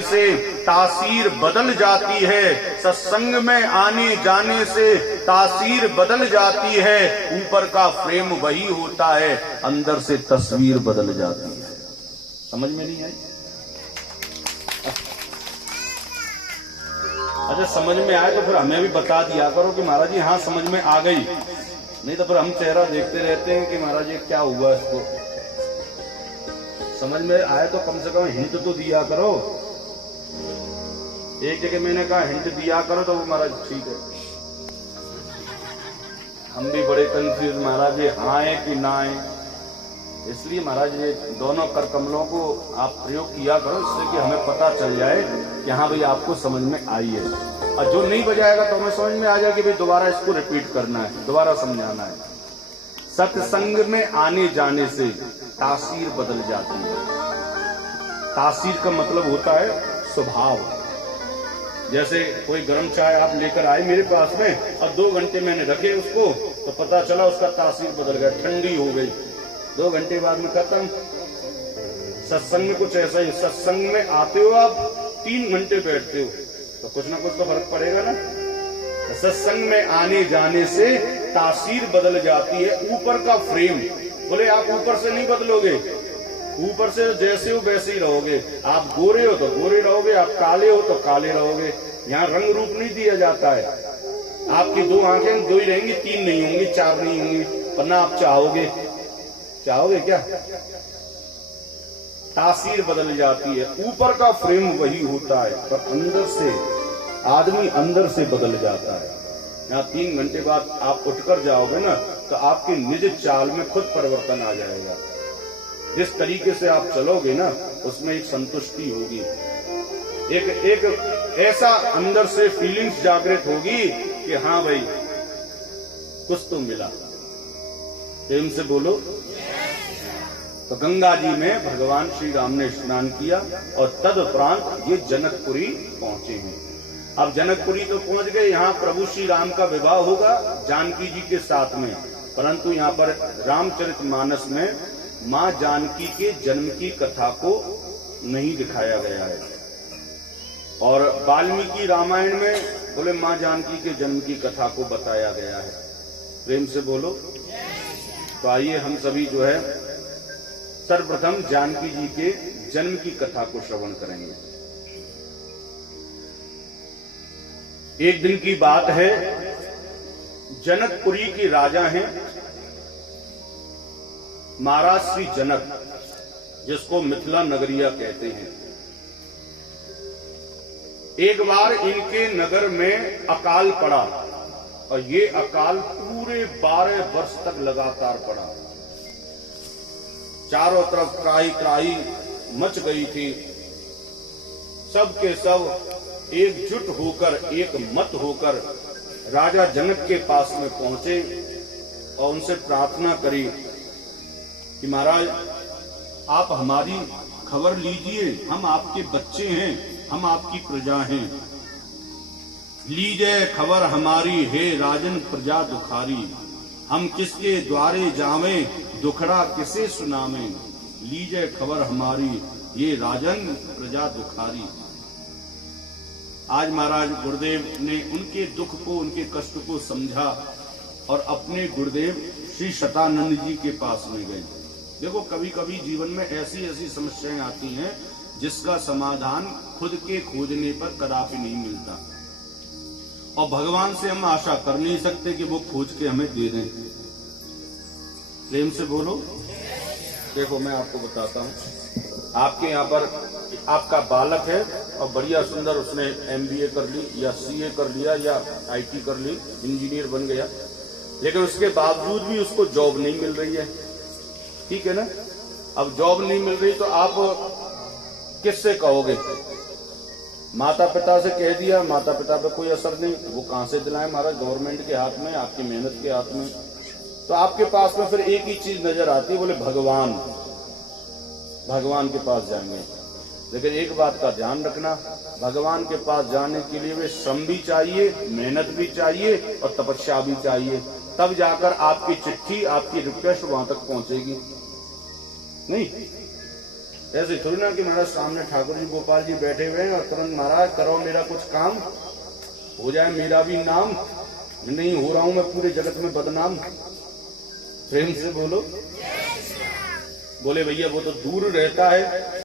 जाने से तासीर बदल जाती है, सत्संग में आने जाने से तासीर बदल जाती है। ऊपर का फ्रेम वही होता है, अंदर से तस्वीर बदल जाती है। समझ में नहीं आई? अच्छा, समझ में आए तो फिर हमें भी बता दिया करो कि महाराज जी हाँ समझ में आ गई, नहीं तो फिर हम चेहरा देखते रहते हैं कि महाराज ये क्या हुआ, इसको समझ में आए तो कम से कम हिंट तो दिया करो। एक जगह मैंने कहा हिंट दिया करो तो वो महाराज ठीक है, हम भी बड़े कंफ्यूज महाराज ये हाँ है कि ना है। इसलिए महाराज ये दोनों कर कमलों को आप प्रयोग किया करो, इससे कि हमें पता चल जाए कि हाँ भाई आपको समझ में आई है। और जो नहीं बजाएगा तो हमें समझ में आ जाए कि भाई दोबारा इसको रिपीट करना है, दोबारा समझाना है। सत्संग में आने जाने से तासीर बदल जाती है। तासीर का मतलब होता है स्वभाव। जैसे कोई गर्म चाय आप लेकर आए मेरे पास में और 2 घंटे मैंने रखे उसको, तो पता चला उसका तासीर बदल गया, ठंडी हो गई, 2 घंटे बाद में खत्म। सत्संग में कुछ ऐसा ही, सत्संग में आते हो आप 3 घंटे बैठते हो तो कुछ ना कुछ तो फर्क पड़ेगा ना। तो सत्संग में आने जाने से तासीर बदल जाती है। ऊपर का फ्रेम, बोले आप ऊपर से नहीं बदलोगे, ऊपर से जैसे हो वैसे ही रहोगे। आप गोरे हो तो गोरे रहोगे, आप काले हो तो काले रहोगे। यहाँ रंग रूप नहीं दिया जाता है। आपकी 2 आंखें 2 ही रहेंगी, 3 नहीं होंगी, 4 नहीं होंगी, वरना आप चाहोगे क्या? तासीर बदल जाती है। ऊपर का फ्रेम वही होता है पर अंदर से आदमी अंदर से बदल जाता है। यहाँ 3 घंटे बाद आप उठकर जाओगे ना तो आपकी निज चाल में खुद परिवर्तन आ जाएगा। जिस तरीके से आप चलोगे ना उसमें एक संतुष्टि होगी, एक ऐसा अंदर से फीलिंग्स जागृत होगी कि हाँ भाई कुछ तो मिला। प्रेम से बोलो। तो गंगा जी में भगवान श्री राम ने स्नान किया और तदुपरांत ये जनकपुरी पहुंचे हैं। अब जनकपुरी तो पहुंच गए, यहाँ प्रभु श्री राम का विवाह होगा जानकी जी के साथ में, परंतु यहाँ पर रामचरितमानस में माँ जानकी के जन्म की कथा को नहीं दिखाया गया है। और वाल्मीकि रामायण में बोले माँ जानकी के जन्म की कथा को बताया गया है। प्रेम से बोलो। तो आइए हम सभी जो है सर्वप्रथम जानकी जी के जन्म की कथा को श्रवण करेंगे। एक दिन की बात है, जनकपुरी के राजा हैं महाराज श्री जनक, जिसको मिथिला नगरिया कहते हैं। एक बार इनके नगर में अकाल पड़ा और ये अकाल पूरे 12 वर्ष तक लगातार पड़ा। चारों तरफ त्राही त्राही मच गई थी। सब के सब एकजुट होकर, एक मत होकर राजा जनक के पास में पहुंचे और उनसे प्रार्थना करी कि महाराज आप हमारी खबर लीजिए, हम आपके बच्चे हैं, हम आपकी प्रजा हैं। लीजिए खबर हमारी है राजन प्रजा दुखारी, हम किसके द्वारे जावें दुखड़ा किसे सुनावें। लीजिए खबर हमारी ये राजन प्रजा दुखारी। आज महाराज गुरुदेव ने उनके दुख को, उनके कष्ट को समझा और अपने गुरुदेव श्री शतानंद जी के पास में गए। देखो कभी कभी जीवन में ऐसी ऐसी समस्याएं आती हैं जिसका समाधान खुद के खोजने पर कदापि नहीं मिलता, और भगवान से हम आशा कर नहीं सकते कि वो खोज के हमें दे दें। प्रेम से बोलो। देखो मैं आपको बताता हूँ, आपके यहाँ पर आपका बालक है और बढ़िया सुंदर उसने MBA कर ली या CA कर लिया या IT कर ली, इंजीनियर बन गया, लेकिन उसके बावजूद भी उसको जॉब नहीं मिल रही है। ठीक है ना। अब जॉब नहीं मिल रही तो आप किससे कहोगे? माता पिता से कह दिया, माता पिता पे कोई असर नहीं, वो कहां से दिलाए महाराज? गवर्नमेंट के हाथ में, आपकी मेहनत के हाथ में। तो आपके पास में फिर एक ही चीज नजर आती है, बोले भगवान, भगवान के पास जाएंगे। लेकिन एक बात का ध्यान रखना, भगवान के पास जाने के लिए वे श्रम भी चाहिए, मेहनत भी चाहिए और तपस्या भी चाहिए, तब जाकर आपकी चिट्ठी, आपकी रिक्वेस्ट वहां तक पहुंचेगी। नहीं ऐसे थोड़ी ना कि महाराज सामने ठाकुर जी गोपाल जी बैठे हुए हैं और तुरंत महाराज करो मेरा कुछ काम हो जाए, मेरा भी नाम नहीं हो रहा हूं मैं पूरे जगत में बदनाम। प्रेम से बोलो। बोले भैया वो तो दूर रहता है।